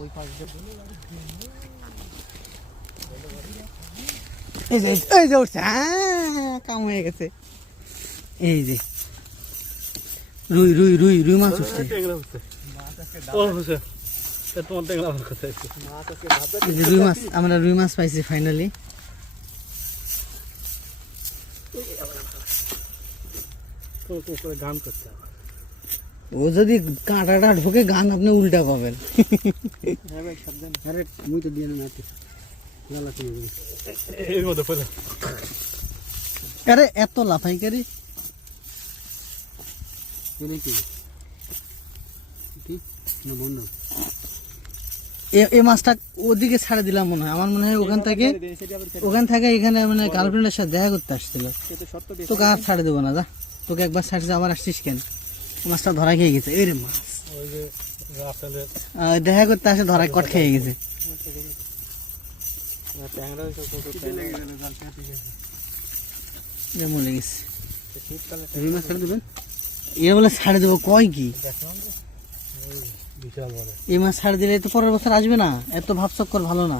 ওই পাশে এই যে উঠছে, কাম হয়ে গেছে। এই যে রুই রুই রুই রুই মাছ উঠছে। এই যে রুই মাছ, আমরা রুই মাছ পাইছি ফাইনালি। গান করতে হবে। ও যদি কাঁটাটা ঢোকে গান আপনি উল্টা পাবেন। আরে মুই তো দিয়ে না এর মধ্যে পড়ে। আরে এত লাফাইকারি এই মাছটা ওদিকে ছাড়ে দিলাম মনে হয়। আমার মনে হয় ওখান থেকে এখানে মানে গার্লফ্রেন্ডের সাথে দেখা করতে আসছিল। তোকে আর ছাড়ে দেবো না, যা। তোকে একবার ছাড়ছে আবার আসছিস কেন? মাছটা ধরা খেয়ে গেছে। এই রে মাছ দেখা করতে আসে ধরা কট খেয়ে গেছে। মরে গেছে। এ বলে ছাড়ে দেবো, কয় কি এই মাছ ছাড়ে দিলে তো পরের বছর আসবে না। এত ভাব চক্কর ভালো না।